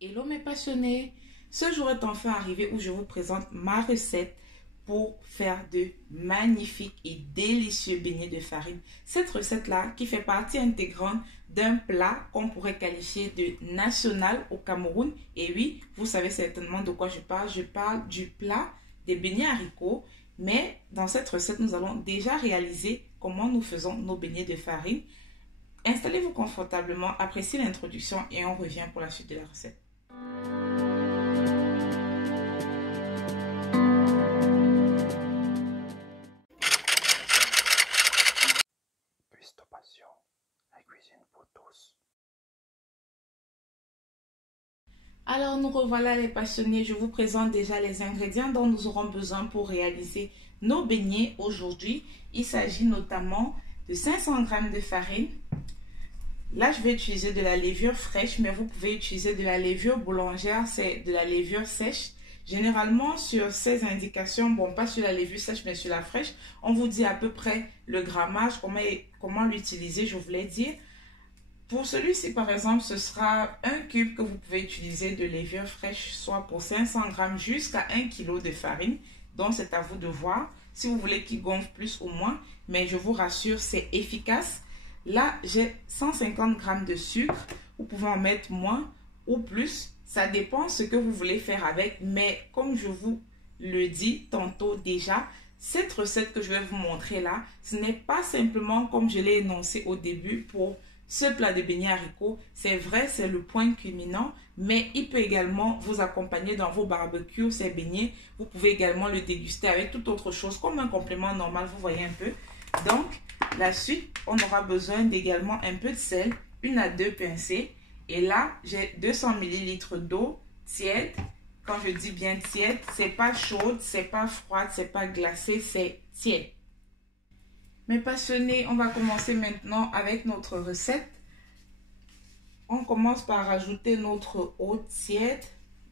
Hello mes passionnés, ce jour est enfin arrivé où je vous présente ma recette pour faire de magnifiques et délicieux beignets de farine. Cette recette-là qui fait partie intégrante d'un plat qu'on pourrait qualifier de national au Cameroun. Et oui, vous savez certainement de quoi je parle. Je parle du plat des beignets haricots. Mais dans cette recette, nous allons déjà réaliser comment nous faisons nos beignets de farine. Installez-vous confortablement, appréciez l'introduction et on revient pour la suite de la recette. Alors nous revoilà les passionnés, je vous présente déjà les ingrédients dont nous aurons besoin pour réaliser nos beignets aujourd'hui. Il s'agit notamment de 500 g de farine. Là je vais utiliser de la levure fraîche, mais vous pouvez utiliser de la levure boulangère, c'est de la levure sèche. Généralement sur ces indications, bon pas sur la levure sèche mais sur la fraîche, on vous dit à peu près le grammage, comment l'utiliser, je vous l'ai dit. Pour celui-ci, par exemple, ce sera un cube que vous pouvez utiliser de levure fraîche, soit pour 500 g jusqu'à 1 kg de farine. Donc, c'est à vous de voir si vous voulez qu'il gonfle plus ou moins. Mais je vous rassure, c'est efficace. Là, j'ai 150 g de sucre. Vous pouvez en mettre moins ou plus. Ça dépend ce que vous voulez faire avec. Mais comme je vous le dis tantôt déjà, cette recette que je vais vous montrer là, ce n'est pas simplement comme je l'ai énoncé au début pour ce plat de beignets haricots. C'est vrai, c'est le point culminant, mais il peut également vous accompagner dans vos barbecues, ces beignets. Vous pouvez également le déguster avec toute autre chose, comme un complément normal, vous voyez un peu. Donc, la suite, on aura besoin d'également un peu de sel, 1 à 2 pincées. Et là, j'ai 200 ml d'eau tiède. Quand je dis bien tiède, c'est pas chaude, c'est pas froide, c'est pas glacé, c'est tiède. Mes passionnés, on va commencer maintenant avec notre recette. On commence par rajouter notre eau tiède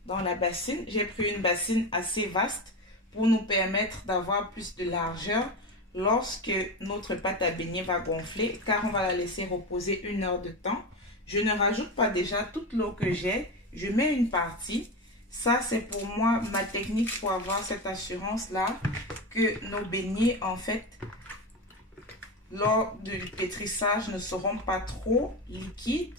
dans la bassine. J'ai pris une bassine assez vaste pour nous permettre d'avoir plus de largeur lorsque notre pâte à beignets va gonfler, car on va la laisser reposer 1 heure de temps. Je ne rajoute pas déjà toute l'eau que j'ai, je mets une partie. Ça, c'est pour moi ma technique pour avoir cette assurance-là que nos beignets, en fait, lors du pétrissage, ne seront pas trop liquides.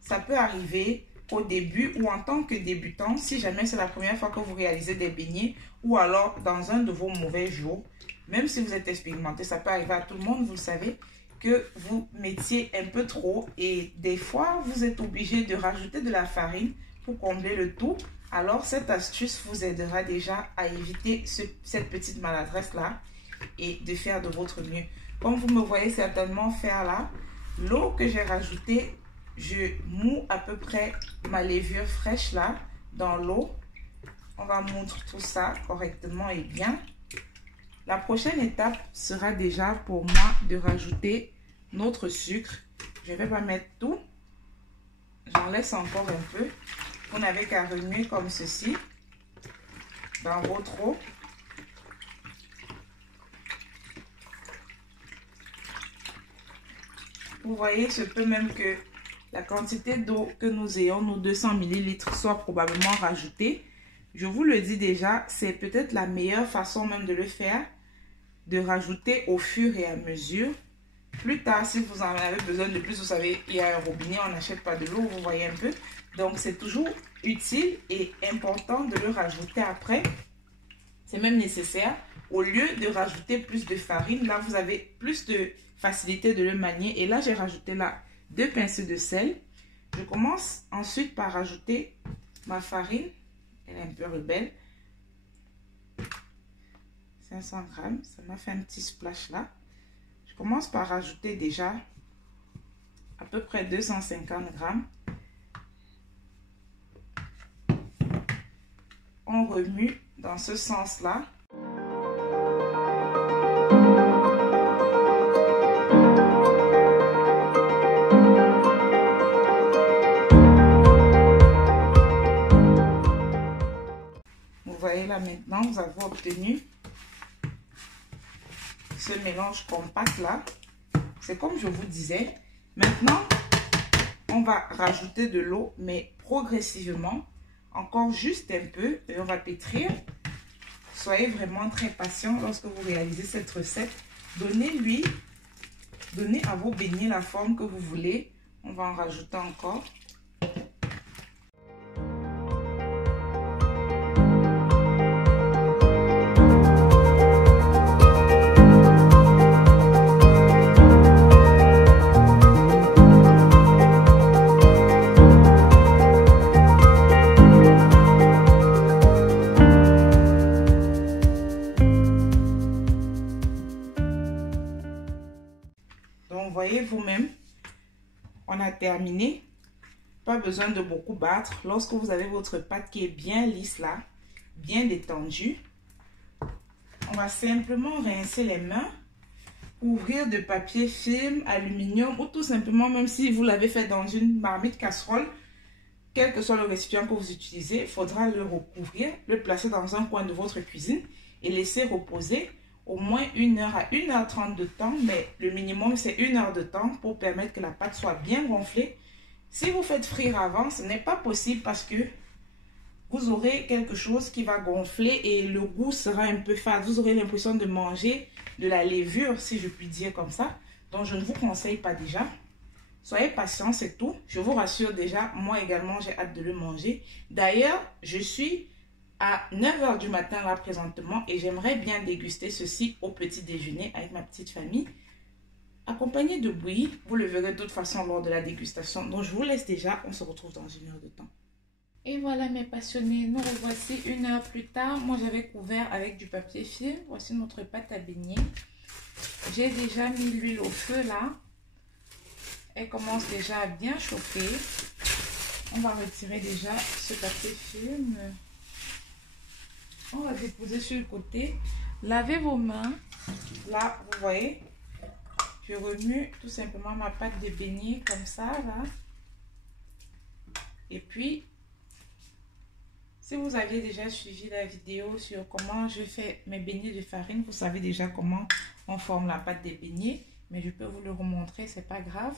Ça peut arriver au début ou en tant que débutant, si jamais c'est la première fois que vous réalisez des beignets, ou alors dans un de vos mauvais jours. Même si vous êtes expérimenté, ça peut arriver à tout le monde, vous le savez, que vous mettiez un peu trop et des fois, vous êtes obligé de rajouter de la farine pour combler le tout. Alors, cette astuce vous aidera déjà à éviter cette petite maladresse-là et de faire de votre mieux. Comme vous me voyez certainement faire là, l'eau que j'ai rajoutée, je moue à peu près ma levure fraîche là dans l'eau. On va moudre tout ça correctement et bien. La prochaine étape sera déjà pour moi de rajouter notre sucre. Je ne vais pas mettre tout. J'en laisse encore un peu. Vous n'avez qu'à remuer comme ceci dans votre eau. Vous voyez, ce peut même que la quantité d'eau que nous ayons, nos 200 ml, soit probablement rajoutée. Je vous le dis déjà, c'est peut-être la meilleure façon même de le faire, de rajouter au fur et à mesure. Plus tard, si vous en avez besoin de plus, vous savez, il y a un robinet, on n'achète pas de l'eau, vous voyez un peu. Donc, c'est toujours utile et important de le rajouter après. C'est même nécessaire. Au lieu de rajouter plus de farine, là, vous avez plus de facilité de le manier. Et là, j'ai rajouté là 2 pincées de sel. Je commence ensuite par rajouter ma farine. Elle est un peu rebelle. 500 g. Ça m'a fait un petit splash là. Je commence par rajouter déjà à peu près 250 g. On remue dans ce sens-là. Vous voyez là maintenant, vous avez obtenu ce mélange compact là. C'est comme je vous disais. Maintenant, on va rajouter de l'eau, mais progressivement. Encore juste un peu et on va pétrir. Soyez vraiment très patient lorsque vous réalisez cette recette. Donnez à vos beignets la forme que vous voulez. On va en rajouter encore. Donc, voyez vous-même, on a terminé. Pas besoin de beaucoup battre. Lorsque vous avez votre pâte qui est bien lisse là, bien détendue, on va simplement rincer les mains, couvrir de papier film, aluminium ou tout simplement, même si vous l'avez fait dans une marmite casserole, quel que soit le récipient que vous utilisez, il faudra le recouvrir, le placer dans un coin de votre cuisine et laisser reposer au moins 1 heure à 1h30 de temps, mais le minimum c'est 1 heure de temps pour permettre que la pâte soit bien gonflée. Si vous faites frire avant, ce n'est pas possible parce que vous aurez quelque chose qui va gonfler et le goût sera un peu fade. Vous aurez l'impression de manger de la levure, si je puis dire comme ça. Donc je ne vous conseille pas déjà. Soyez patient, c'est tout. Je vous rassure déjà, moi également j'ai hâte de le manger. D'ailleurs, je suis à 9 h du matin là présentement et j'aimerais bien déguster ceci au petit déjeuner avec ma petite famille accompagné de bouillie. Vous le verrez de toute façon lors de la dégustation. Donc je vous laisse déjà, on se retrouve dans 1 heure de temps. Et voilà mes passionnés, nous revoici 1 heure plus tard. Moi j'avais couvert avec du papier film. Voici notre pâte à beignets. J'ai déjà mis l'huile au feu là. Elle commence déjà à bien chauffer. On va retirer déjà ce papier film. On va déposer sur le côté. Lavez vos mains. Là, vous voyez, je remue tout simplement ma pâte de beignet comme ça, là. Et puis, si vous aviez déjà suivi la vidéo sur comment je fais mes beignets de farine, vous savez déjà comment on forme la pâte des beignets. Mais je peux vous le remontrer, c'est pas grave.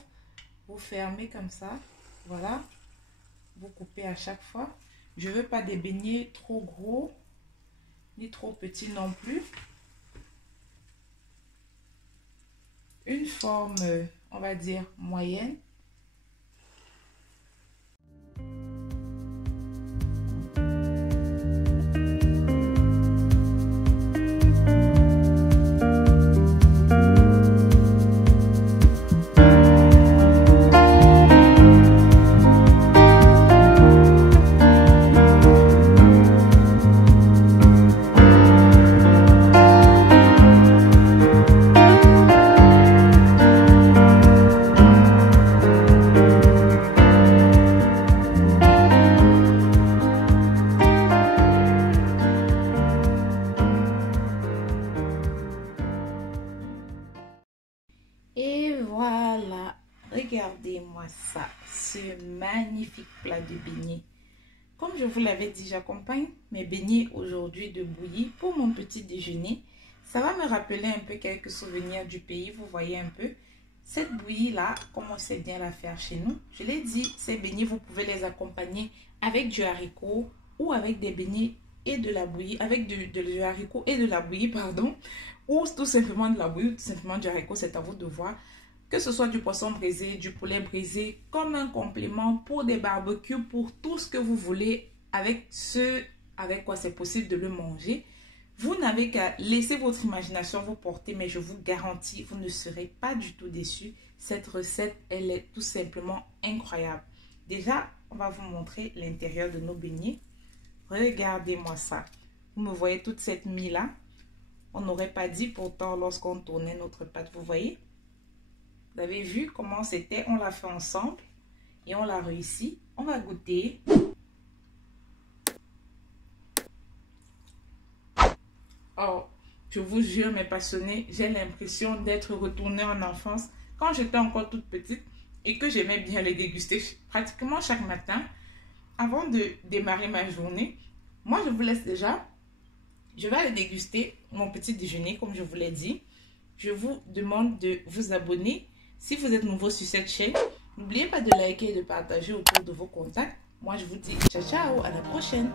Vous fermez comme ça, voilà. Vous coupez à chaque fois. Je veux pas des beignets trop gros ni trop petit non plus. Une forme, on va dire, moyenne. Et voilà, regardez-moi ça, ce magnifique plat de beignets. Comme je vous l'avais dit, j'accompagne mes beignets aujourd'hui de bouillie pour mon petit déjeuner. Ça va me rappeler un peu quelques souvenirs du pays, vous voyez un peu. Cette bouillie-là, comme on sait bien la faire chez nous, je l'ai dit, ces beignets, vous pouvez les accompagner avec du haricot ou avec des beignets et de la bouillie, avec du haricot et de la bouillie, pardon, ou tout simplement de la bouillie, ou tout simplement du haricot, c'est à vous de voir. Que ce soit du poisson braisé, du poulet braisé, comme un complément pour des barbecues, pour tout ce que vous voulez, avec quoi c'est possible de le manger. Vous n'avez qu'à laisser votre imagination vous porter, mais je vous garantis, vous ne serez pas du tout déçus. Cette recette, elle est tout simplement incroyable. Déjà, on va vous montrer l'intérieur de nos beignets. Regardez-moi ça. Vous me voyez toute cette mie-là? On n'aurait pas dit pourtant lorsqu'on tournait notre pâte, vous voyez? Vous avez vu comment c'était? On l'a fait ensemble et on l'a réussi. On va goûter. Oh, je vous jure mes passionnés, j'ai l'impression d'être retournée en enfance quand j'étais encore toute petite et que j'aimais bien les déguster pratiquement chaque matin avant de démarrer ma journée. Moi, je vous laisse déjà. Je vais aller déguster mon petit déjeuner comme je vous l'ai dit. Je vous demande de vous abonner si vous êtes nouveau sur cette chaîne. N'oubliez pas de liker et de partager autour de vos contacts. Moi, je vous dis ciao, ciao, à la prochaine.